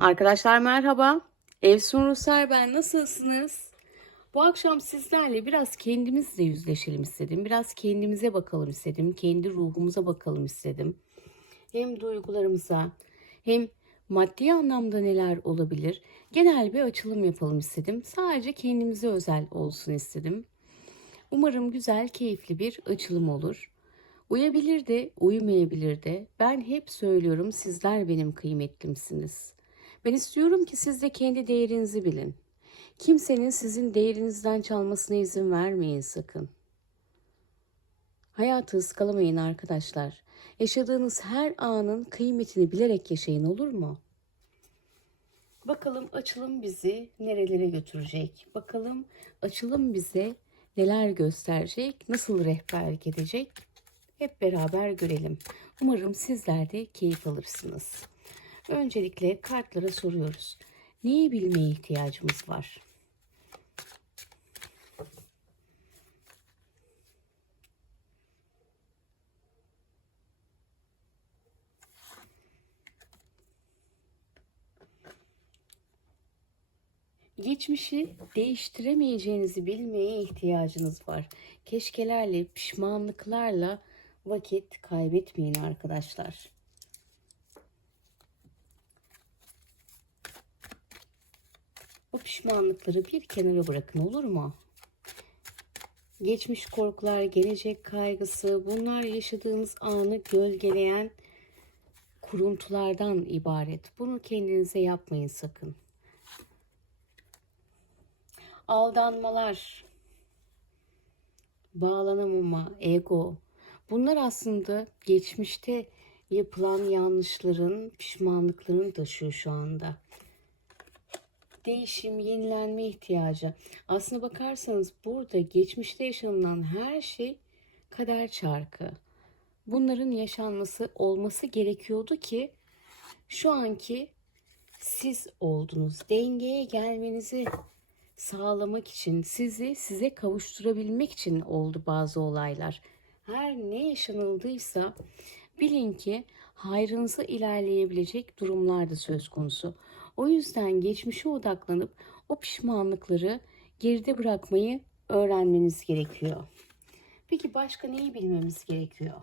Arkadaşlar merhaba. Evsun Rusar ben. Nasılsınız? Bu akşam sizlerle biraz kendimizle yüzleşelim istedim. Biraz kendimize bakalım istedim. Kendi ruhumuza bakalım istedim. Hem duygularımıza hem maddi anlamda neler olabilir? Genel bir açılım yapalım istedim. Sadece kendimize özel olsun istedim. Umarım güzel, keyifli bir açılım olur. Uyabilir de, uyumayabilir de. Ben hep söylüyorum sizler benim kıymetlimsiniz. Ben istiyorum ki siz de kendi değerinizi bilin. Kimsenin sizin değerinizden çalmasına izin vermeyin sakın. Hayatı ıskalamayın arkadaşlar. Yaşadığınız her anın kıymetini bilerek yaşayın olur mu? Bakalım açılım bizi nerelere götürecek? Bakalım açılım bize neler gösterecek? Nasıl rehberlik edecek? Hep beraber görelim. Umarım sizler de keyif alırsınız. Öncelikle kartlara soruyoruz. Neyi bilmeye ihtiyacımız var? Geçmişi değiştiremeyeceğinizi bilmeye ihtiyacınız var. Keşkelerle, pişmanlıklarla vakit kaybetmeyin arkadaşlar. Bu pişmanlıkları bir kenara bırakın olur mu? Geçmiş korkular, gelecek kaygısı, bunlar yaşadığınız anı gölgeleyen kuruntulardan ibaret. Bunu kendinize yapmayın sakın. Aldanmalar, bağlanamama, ego. Bunlar aslında geçmişte yapılan yanlışların, pişmanlıkların taşıyor şu anda. Değişim, yenilenme ihtiyacı. Aslına bakarsanız burada geçmişte yaşanılan her şey kader çarkı. Bunların yaşanması, olması gerekiyordu ki şu anki siz oldunuz. Dengeye gelmenizi sağlamak için, sizi size kavuşturabilmek için oldu bazı olaylar. Her ne yaşanıldıysa bilin ki hayrınıza ilerleyebilecek durumlar da söz konusu. O yüzden geçmişe odaklanıp o pişmanlıkları geride bırakmayı öğrenmeniz gerekiyor. Peki başka neyi bilmemiz gerekiyor?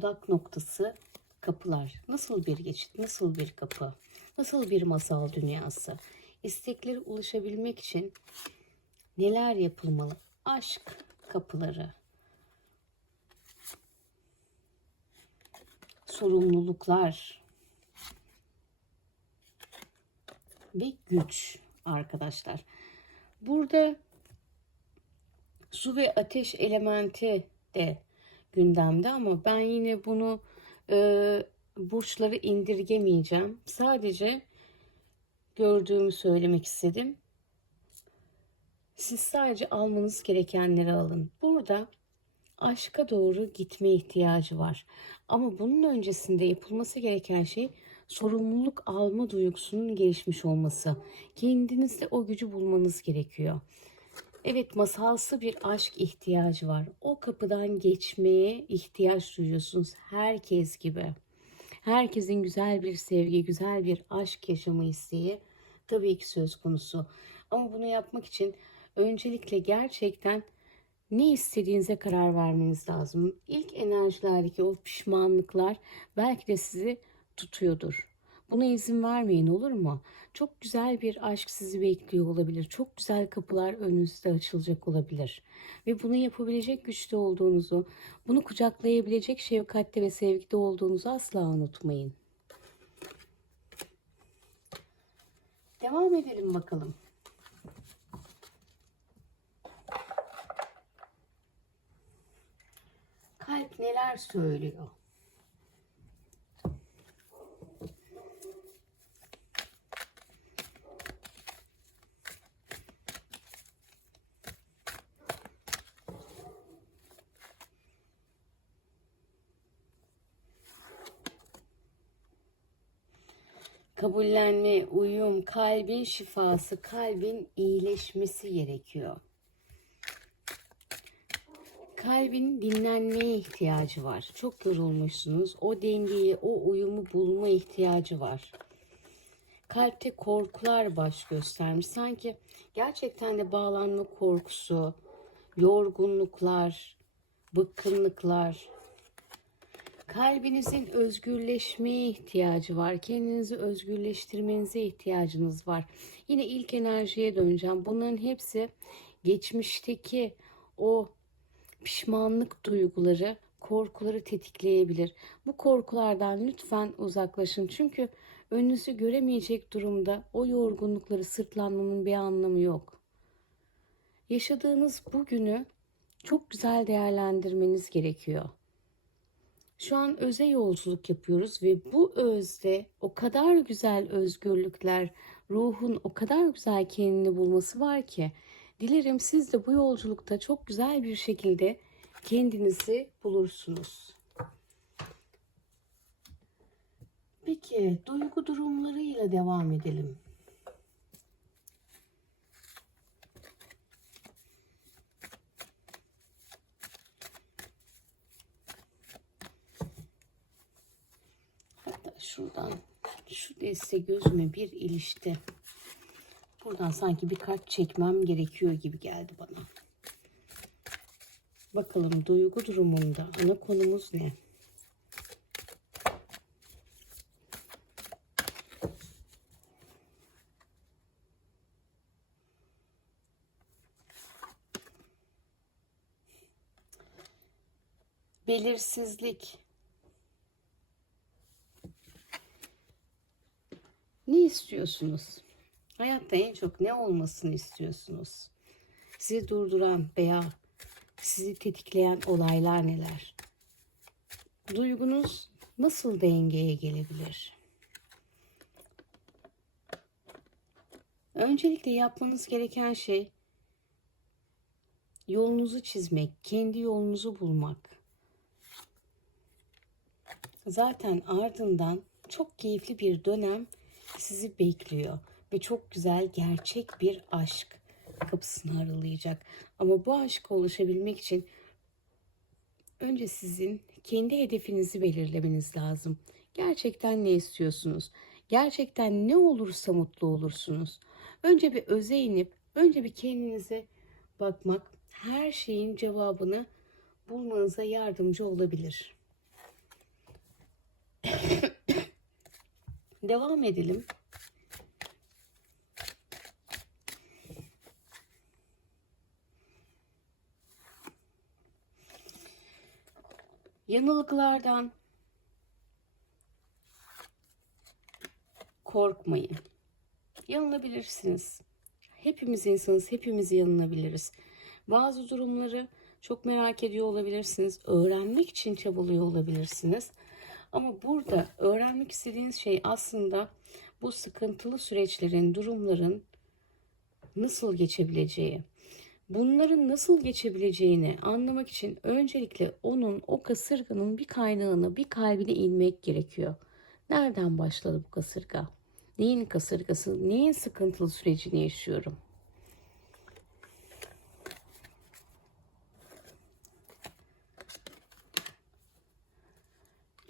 Odak noktası kapılar. Nasıl bir geçit, nasıl bir kapı, nasıl bir masal dünyası. İsteklere ulaşabilmek için neler yapılmalı? Aşk kapıları. Sorumluluklar ve güç arkadaşlar. Burada su ve ateş elementi de gündemde ama ben yine bunu e, burçları indirgemeyeceğim. Sadece gördüğümü söylemek istedim. Siz sadece almanız gerekenleri alın. Burada aşka doğru gitme ihtiyacı var. Ama bunun öncesinde yapılması gereken şey sorumluluk alma duygusunun gelişmiş olması. Kendinizde o gücü bulmanız gerekiyor. Evet masalsı bir aşk ihtiyacı var. O kapıdan geçmeye ihtiyaç duyuyorsunuz herkes gibi. Herkesin güzel bir sevgi, güzel bir aşk yaşamı isteği tabii ki söz konusu. Ama bunu yapmak için öncelikle gerçekten ne istediğinize karar vermeniz lazım. İlk enerjilerdeki o pişmanlıklar belki de sizi tutuyordur. Buna izin vermeyin olur mu? Çok güzel bir aşk sizi bekliyor olabilir. Çok güzel kapılar önünüzde açılacak olabilir. Ve bunu yapabilecek güçte olduğunuzu, bunu kucaklayabilecek şefkatte ve sevgide olduğunuzu asla unutmayın. Devam edelim bakalım. Kalp neler söylüyor? Kabullenme, uyum, kalbin şifası, kalbin iyileşmesi gerekiyor. Kalbin dinlenmeye ihtiyacı var. Çok yorulmuşsunuz. O dengeyi, o uyumu bulma ihtiyacı var. Kalpte korkular baş göstermiş. Sanki gerçekten de bağlanma korkusu, yorgunluklar, bıkkınlıklar, Kalbinizin özgürleşmeye ihtiyacı var. Kendinizi özgürleştirmenize ihtiyacınız var. Yine ilk enerjiye döneceğim. Bunların hepsi geçmişteki o pişmanlık duyguları, korkuları tetikleyebilir. Bu korkulardan lütfen uzaklaşın. Çünkü önünüzü göremeyecek durumda o yorgunlukları sırtlanmanın bir anlamı yok. Yaşadığınız bugünü çok güzel değerlendirmeniz gerekiyor. Şu an öze yolculuk yapıyoruz ve bu özde o kadar güzel özgürlükler, ruhun o kadar güzel kendini bulması var ki dilerim siz de bu yolculukta çok güzel bir şekilde kendinizi bulursunuz. Peki duygu durumlarıyla devam edelim. Şuradan şu deste gözüme bir ilişti. Buradan sanki bir kart çekmem gerekiyor gibi geldi bana. Bakalım duygu durumunda ana konumuz ne? Belirsizlik. Ne istiyorsunuz? Hayatta en çok ne olmasını istiyorsunuz? Sizi durduran veya sizi tetikleyen olaylar neler? Duygunuz nasıl dengeye gelebilir? Öncelikle yapmanız gereken şey yolunuzu çizmek, kendi yolunuzu bulmak. Zaten ardından çok keyifli bir dönem sizi bekliyor ve çok güzel gerçek bir aşk kapısını aralayacak. Ama bu aşka ulaşabilmek için önce sizin kendi hedefinizi belirlemeniz lazım. Gerçekten ne istiyorsunuz? Gerçekten ne olursa mutlu olursunuz. Önce bir öze inip önce bir kendinize bakmak her şeyin cevabını bulmanıza yardımcı olabilir. Devam edelim. Yanılgılardan korkmayın. Yanılabilirsiniz. Hepimiz insanız, hepimiz yanılabiliriz. Bazı durumları çok merak ediyor olabilirsiniz. Öğrenmek için çabalıyor olabilirsiniz. Ama burada öğrenmek istediğiniz şey aslında bu sıkıntılı süreçlerin, durumların nasıl geçebileceği. Bunların nasıl geçebileceğini anlamak için öncelikle onun, o kasırganın bir kaynağını, bir kalbine inmek gerekiyor. Nereden başladı bu kasırga? Neyin kasırgası, neyin sıkıntılı sürecini yaşıyorum?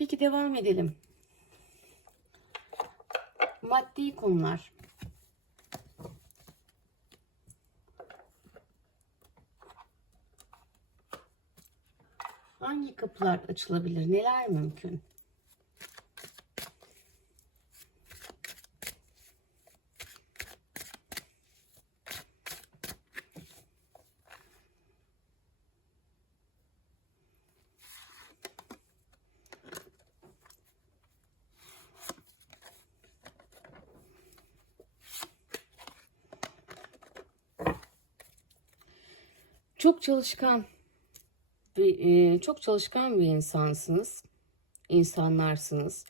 Peki devam edelim. Maddi konular. Hangi kapılar açılabilir? Neler mümkün? Çok çalışkan bir, e, çok çalışkan bir insansınız. insanlarsınız.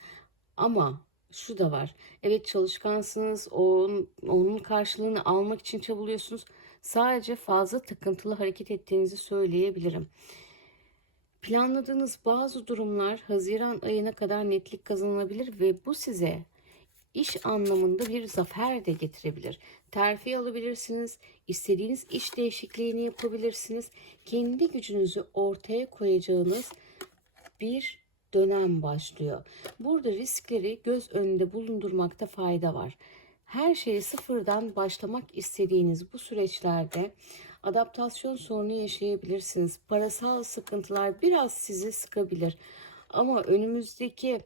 Ama şu da var. Evet çalışkansınız. Onun, onun karşılığını almak için çabalıyorsunuz. Sadece fazla takıntılı hareket ettiğinizi söyleyebilirim. Planladığınız bazı durumlar Haziran ayına kadar netlik kazanılabilir ve bu size iş anlamında bir zafer de getirebilir. Terfi alabilirsiniz, istediğiniz iş değişikliğini yapabilirsiniz. Kendi gücünüzü ortaya koyacağınız bir dönem başlıyor. Burada riskleri göz önünde bulundurmakta fayda var. Her şeyi sıfırdan başlamak istediğiniz bu süreçlerde adaptasyon sorunu yaşayabilirsiniz. Parasal sıkıntılar biraz sizi sıkabilir. Ama önümüzdeki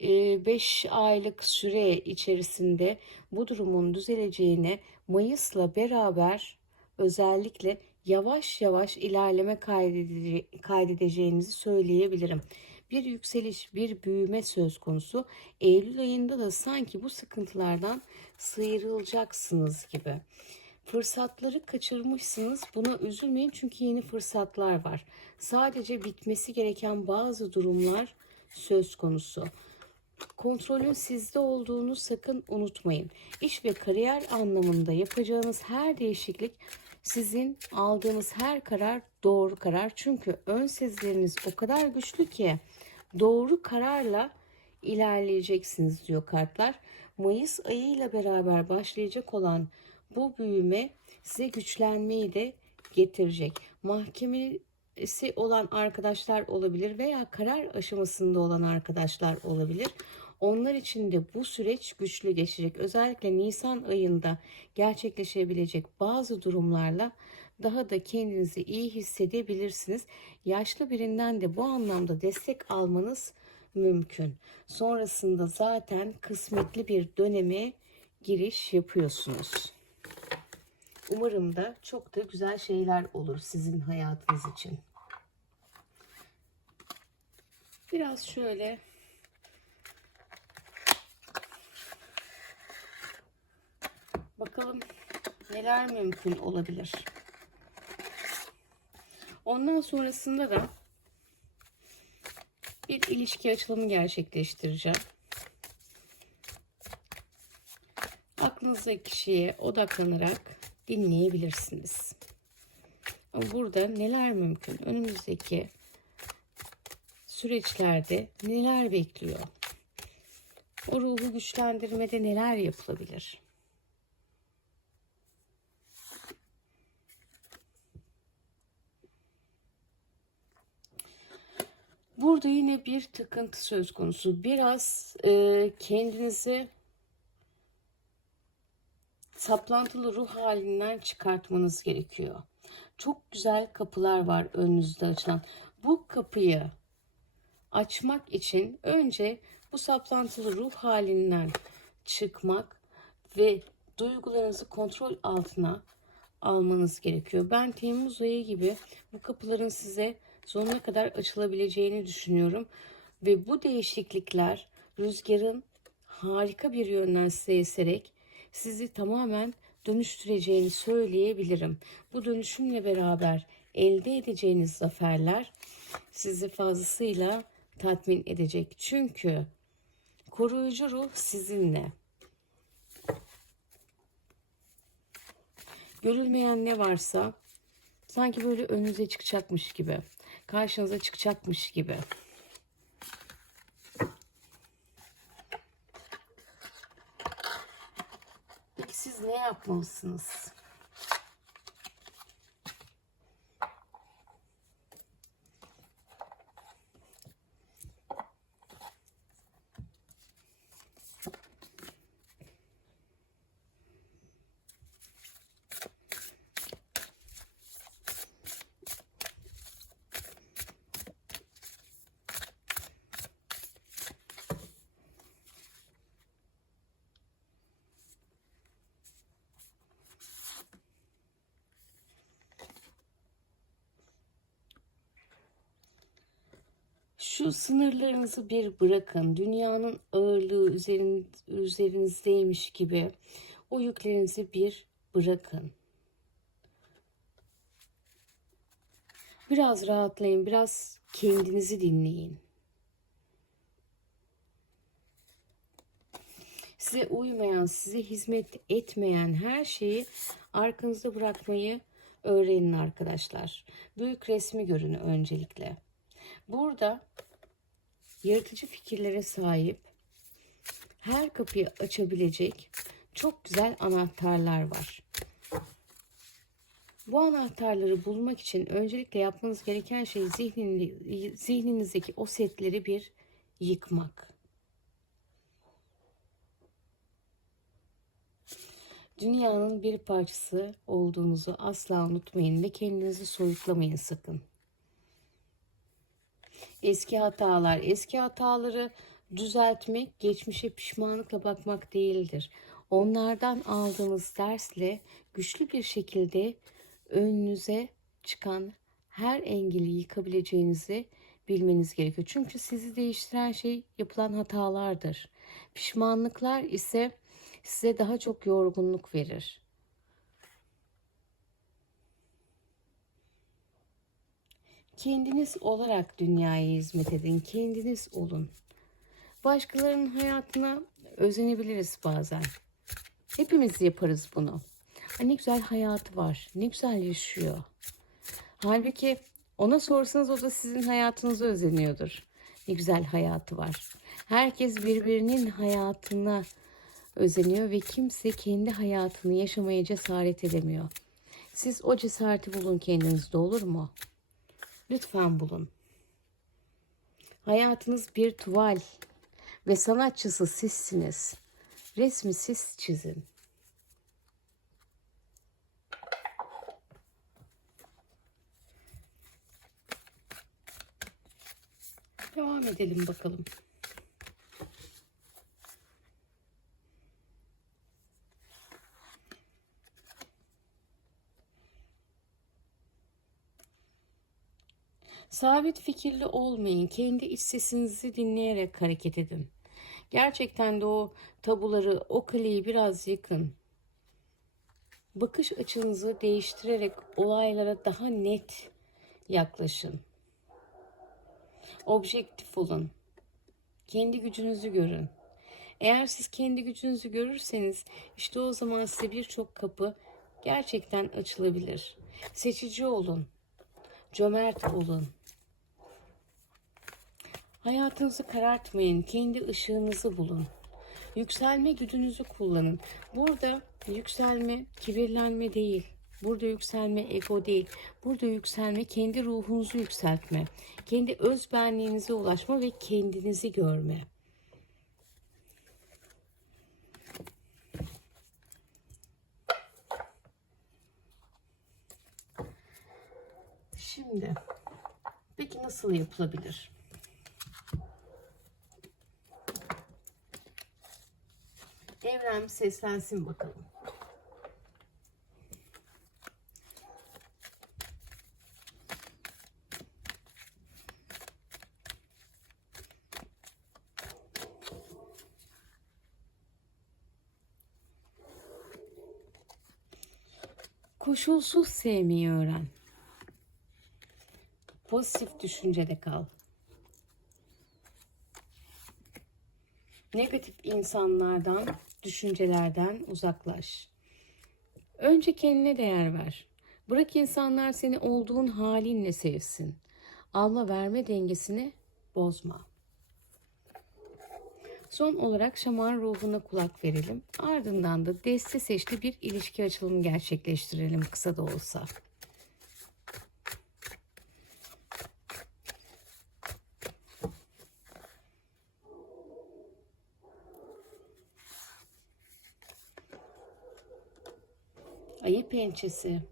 5 aylık süre içerisinde bu durumun düzeleceğine Mayıs'la beraber özellikle yavaş yavaş ilerleme kaydede- kaydedeceğinizi söyleyebilirim. Bir yükseliş, bir büyüme söz konusu. Eylül ayında da sanki bu sıkıntılardan sıyrılacaksınız gibi. Fırsatları kaçırmışsınız. Buna üzülmeyin çünkü yeni fırsatlar var. Sadece bitmesi gereken bazı durumlar söz konusu. Kontrolün sizde olduğunu sakın unutmayın. İş ve kariyer anlamında yapacağınız her değişiklik sizin aldığınız her karar doğru karar. Çünkü ön sezileriniz o kadar güçlü ki doğru kararla ilerleyeceksiniz diyor kartlar. Mayıs ayıyla beraber başlayacak olan bu büyüme size güçlenmeyi de getirecek. Mahkemesi olan arkadaşlar olabilir veya karar aşamasında olan arkadaşlar olabilir. Onlar için de bu süreç güçlü geçecek. Özellikle Nisan ayında gerçekleşebilecek bazı durumlarla daha da kendinizi iyi hissedebilirsiniz. Yaşlı birinden de bu anlamda destek almanız mümkün. Sonrasında zaten kısmetli bir döneme giriş yapıyorsunuz. Umarım da çok da güzel şeyler olur sizin hayatınız için. Biraz şöyle bakalım neler mümkün olabilir. Ondan sonrasında da bir ilişki açılımı gerçekleştireceğim. Aklınızdaki kişiye odaklanarak dinleyebilirsiniz. Ama Burada neler mümkün? Önümüzdeki süreçlerde neler bekliyor? O ruhu güçlendirmede neler yapılabilir? Burada yine bir takıntı söz konusu. Biraz e, kendinizi saplantılı ruh halinden çıkartmanız gerekiyor. Çok güzel kapılar var önünüzde açılan. Bu kapıyı açmak için önce bu saplantılı ruh halinden çıkmak ve duygularınızı kontrol altına almanız gerekiyor. Ben Temmuz ayı gibi bu kapıların size sonuna kadar açılabileceğini düşünüyorum. Ve bu değişiklikler rüzgarın harika bir yönden size eserek sizi tamamen dönüştüreceğini söyleyebilirim. Bu dönüşümle beraber elde edeceğiniz zaferler sizi fazlasıyla tatmin edecek. Çünkü koruyucu ruh sizinle. Görülmeyen ne varsa sanki böyle önünüze çıkacakmış gibi, karşınıza çıkacakmış gibi. Peki siz ne yapmalısınız? Şu sınırlarınızı bir bırakın. Dünyanın ağırlığı üzerin, üzerinizdeymiş gibi o yüklerinizi bir bırakın. Biraz rahatlayın, biraz kendinizi dinleyin. Size uymayan, size hizmet etmeyen her şeyi arkanızda bırakmayı öğrenin arkadaşlar. Büyük resmi görün öncelikle. Burada yaratıcı fikirlere sahip, her kapıyı açabilecek çok güzel anahtarlar var. Bu anahtarları bulmak için öncelikle yapmanız gereken şey zihnini, zihninizdeki o setleri bir yıkmak. Dünyanın bir parçası olduğunuzu asla unutmayın ve kendinizi soyutlamayın sakın. Eski hatalar, eski hataları düzeltmek, geçmişe pişmanlıkla bakmak değildir. Onlardan aldığınız dersle güçlü bir şekilde önünüze çıkan her engeli yıkabileceğinizi bilmeniz gerekiyor. Çünkü sizi değiştiren şey yapılan hatalardır. Pişmanlıklar ise size daha çok yorgunluk verir. Kendiniz olarak dünyaya hizmet edin. Kendiniz olun. Başkalarının hayatına özenebiliriz bazen. Hepimiz yaparız bunu. Ay ne güzel hayatı var. Ne güzel yaşıyor. Halbuki ona sorsanız o da sizin hayatınıza özeniyordur. Ne güzel hayatı var. Herkes birbirinin hayatına özeniyor ve kimse kendi hayatını yaşamaya cesaret edemiyor. Siz o cesareti bulun kendinizde olur mu? Lütfen bulun. Hayatınız bir tuval ve sanatçısı sizsiniz. Resmi siz çizin. Devam edelim bakalım. Sabit fikirli olmayın. Kendi iç sesinizi dinleyerek hareket edin. Gerçekten de o tabuları, o kaleyi biraz yıkın. Bakış açınızı değiştirerek olaylara daha net yaklaşın. Objektif olun. Kendi gücünüzü görün. Eğer siz kendi gücünüzü görürseniz işte o zaman size birçok kapı gerçekten açılabilir. Seçici olun. Cömert olun. Hayatınızı karartmayın. Kendi ışığınızı bulun. Yükselme gücünüzü kullanın. Burada yükselme kibirlenme değil. Burada yükselme ego değil. Burada yükselme kendi ruhunuzu yükseltme. Kendi öz benliğinize ulaşma ve kendinizi görme. Şimdi peki nasıl yapılabilir? Bir seslensin bakalım. Koşulsuz sevmeyi öğren. Pozitif düşüncede kal. Negatif insanlardan, düşüncelerden uzaklaş. Önce kendine değer ver. Bırak insanlar seni olduğun halinle sevsin. Alma verme dengesini bozma. Son olarak şaman ruhuna kulak verelim. Ardından da deste seçti bir ilişki açılımı gerçekleştirelim kısa da olsa. Ayı pençesi.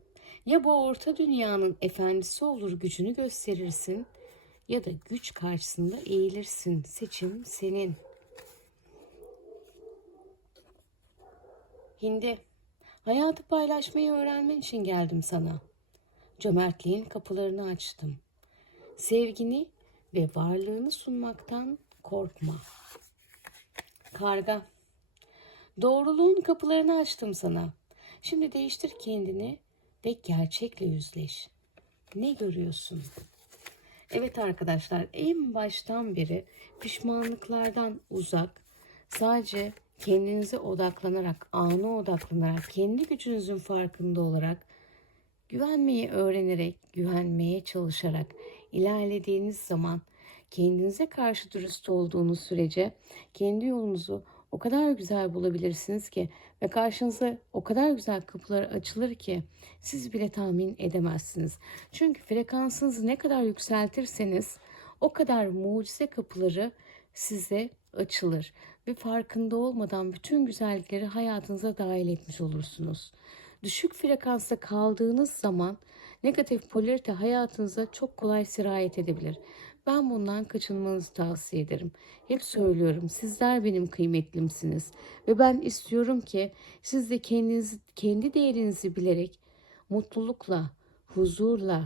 Ya bu orta dünyanın efendisi olur gücünü gösterirsin ya da güç karşısında eğilirsin. Seçim senin. Hindi, hayatı paylaşmayı öğrenmen için geldim sana. Cömertliğin kapılarını açtım. Sevgini ve varlığını sunmaktan korkma. Karga, doğruluğun kapılarını açtım sana. Şimdi değiştir kendini ve gerçekle yüzleş. Ne görüyorsun? Evet arkadaşlar en baştan beri pişmanlıklardan uzak, sadece kendinize odaklanarak, ana odaklanarak, kendi gücünüzün farkında olarak, güvenmeyi öğrenerek, güvenmeye çalışarak ilerlediğiniz zaman kendinize karşı dürüst olduğunuz sürece kendi yolunuzu o kadar güzel bulabilirsiniz ki ve karşınıza o kadar güzel kapılar açılır ki siz bile tahmin edemezsiniz. Çünkü frekansınızı ne kadar yükseltirseniz o kadar mucize kapıları size açılır ve farkında olmadan bütün güzellikleri hayatınıza dahil etmiş olursunuz. Düşük frekansta kaldığınız zaman negatif polarite hayatınıza çok kolay sirayet edebilir. Ben bundan kaçınmanızı tavsiye ederim. Hep söylüyorum sizler benim kıymetlimsiniz ve ben istiyorum ki siz de kendinizi, kendi değerinizi bilerek mutlulukla, huzurla,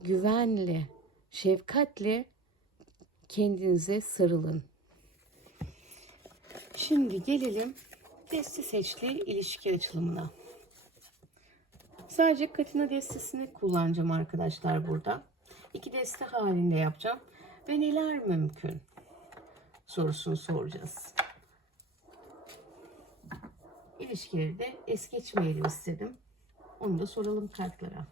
güvenle, şefkatle kendinize sarılın. Şimdi gelelim desti seçli ilişki açılımına. Sadece katina destesini kullanacağım arkadaşlar burada. İki deste halinde yapacağım. Ve neler mümkün? Sorusunu soracağız. İlişkileri de es geçmeyelim istedim. Onu da soralım kartlara.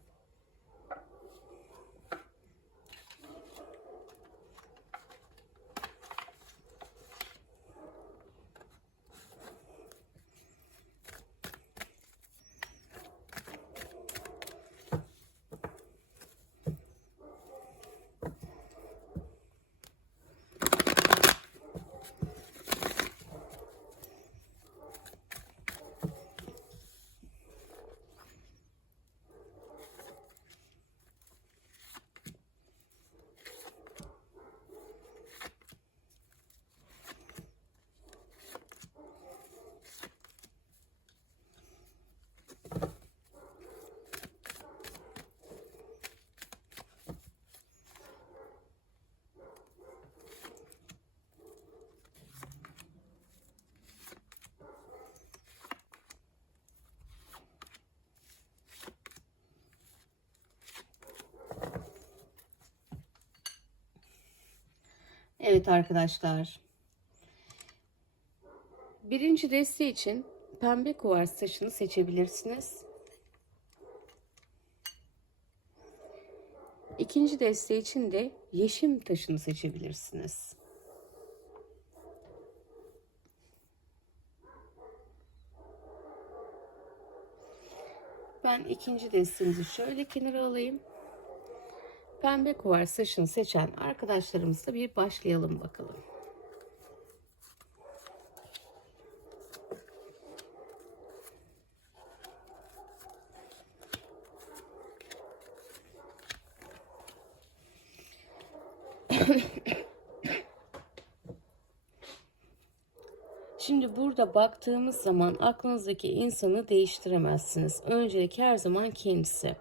Evet arkadaşlar. Birinci deste için pembe kuvars taşını seçebilirsiniz. İkinci deste için de yeşim taşını seçebilirsiniz. Ben ikinci destemizi şöyle kenara alayım. Pembe kuvars taşını seçen arkadaşlarımızla bir başlayalım bakalım. Şimdi burada baktığımız zaman aklınızdaki insanı değiştiremezsiniz. Öncelik her zaman kendisi.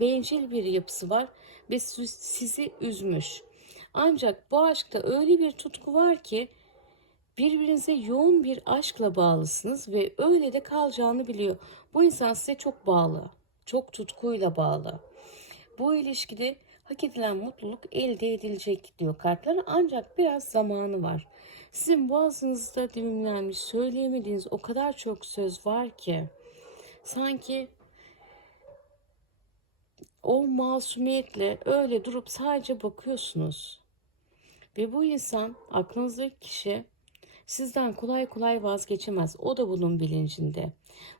Bencil bir yapısı var ve sizi üzmüş. Ancak bu aşkta öyle bir tutku var ki birbirinize yoğun bir aşkla bağlısınız ve öyle de kalacağını biliyor. Bu insan size çok bağlı, çok tutkuyla bağlı. Bu ilişkide hak edilen mutluluk elde edilecek diyor kartlar ancak biraz zamanı var. Sizin boğazınızda düğümlenmiş söyleyemediğiniz o kadar çok söz var ki sanki o masumiyetle öyle durup sadece bakıyorsunuz. Ve bu insan aklınızdaki kişi sizden kolay kolay vazgeçemez. O da bunun bilincinde.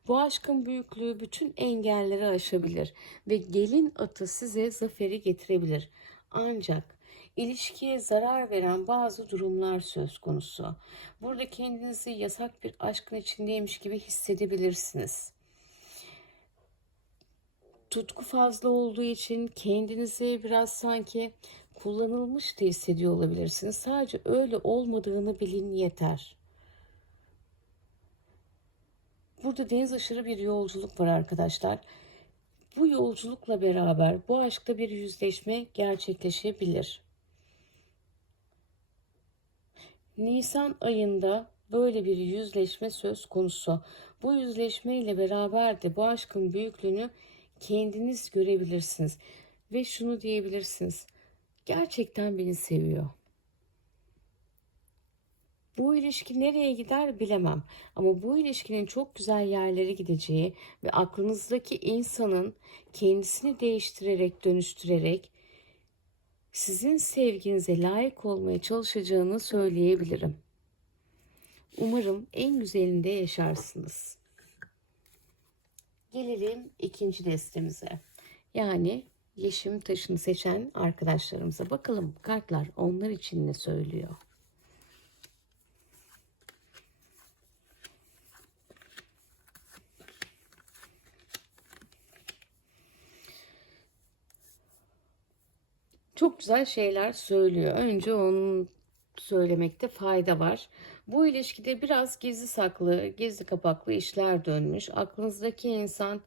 Bu aşkın büyüklüğü bütün engelleri aşabilir ve gelin atı size zaferi getirebilir. Ancak ilişkiye zarar veren bazı durumlar söz konusu. Burada kendinizi yasak bir aşkın içindeymiş gibi hissedebilirsiniz tutku fazla olduğu için kendinizi biraz sanki kullanılmış da hissediyor olabilirsiniz. Sadece öyle olmadığını bilin yeter. Burada deniz aşırı bir yolculuk var arkadaşlar. Bu yolculukla beraber bu aşkta bir yüzleşme gerçekleşebilir. Nisan ayında böyle bir yüzleşme söz konusu. Bu yüzleşme ile beraber de bu aşkın büyüklüğünü kendiniz görebilirsiniz ve şunu diyebilirsiniz. Gerçekten beni seviyor. Bu ilişki nereye gider bilemem ama bu ilişkinin çok güzel yerlere gideceği ve aklınızdaki insanın kendisini değiştirerek, dönüştürerek sizin sevginize layık olmaya çalışacağını söyleyebilirim. Umarım en güzelinde yaşarsınız. Gelelim ikinci destemize. Yani yeşim taşını seçen arkadaşlarımıza bakalım kartlar onlar için ne söylüyor. Çok güzel şeyler söylüyor. Önce onu söylemekte fayda var. Bu ilişkide biraz gizli saklı, gizli kapaklı işler dönmüş. Aklınızdaki insan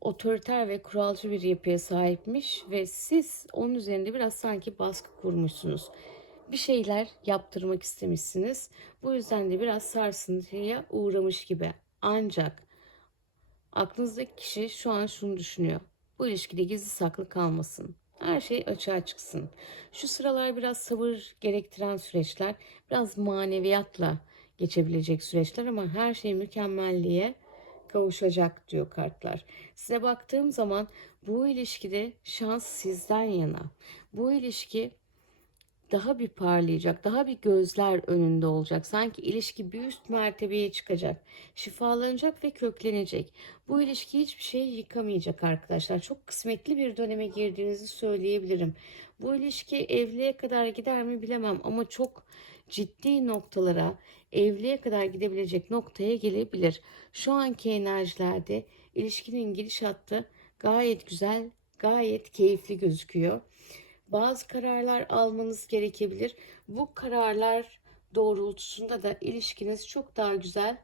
otoriter ve kuralcı bir yapıya sahipmiş ve siz onun üzerinde biraz sanki baskı kurmuşsunuz. Bir şeyler yaptırmak istemişsiniz. Bu yüzden de biraz sarsıntıya uğramış gibi. Ancak aklınızdaki kişi şu an şunu düşünüyor. Bu ilişkide gizli saklı kalmasın. Her şey açığa çıksın. Şu sıralar biraz sabır gerektiren süreçler, biraz maneviyatla geçebilecek süreçler ama her şey mükemmelliğe kavuşacak diyor kartlar. Size baktığım zaman bu ilişkide şans sizden yana. Bu ilişki daha bir parlayacak, daha bir gözler önünde olacak. Sanki ilişki bir üst mertebeye çıkacak, şifalanacak ve köklenecek. Bu ilişki hiçbir şeyi yıkamayacak arkadaşlar. Çok kısmetli bir döneme girdiğinizi söyleyebilirim. Bu ilişki evliliğe kadar gider mi bilemem ama çok ciddi noktalara, evliliğe kadar gidebilecek noktaya gelebilir. Şu anki enerjilerde ilişkinin gidişatı gayet güzel, gayet keyifli gözüküyor bazı kararlar almanız gerekebilir. Bu kararlar doğrultusunda da ilişkiniz çok daha güzel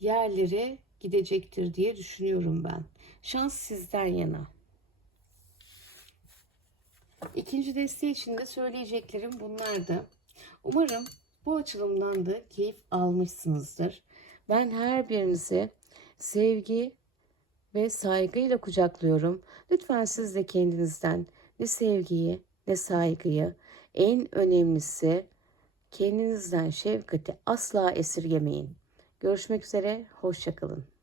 yerlere gidecektir diye düşünüyorum ben. Şans sizden yana. İkinci desteği için de söyleyeceklerim bunlardı. Umarım bu açılımdan da keyif almışsınızdır. Ben her birinizi sevgi ve saygıyla kucaklıyorum. Lütfen siz de kendinizden ne sevgiyi ne saygıyı en önemlisi kendinizden şefkati asla esirgemeyin. Görüşmek üzere, hoşçakalın.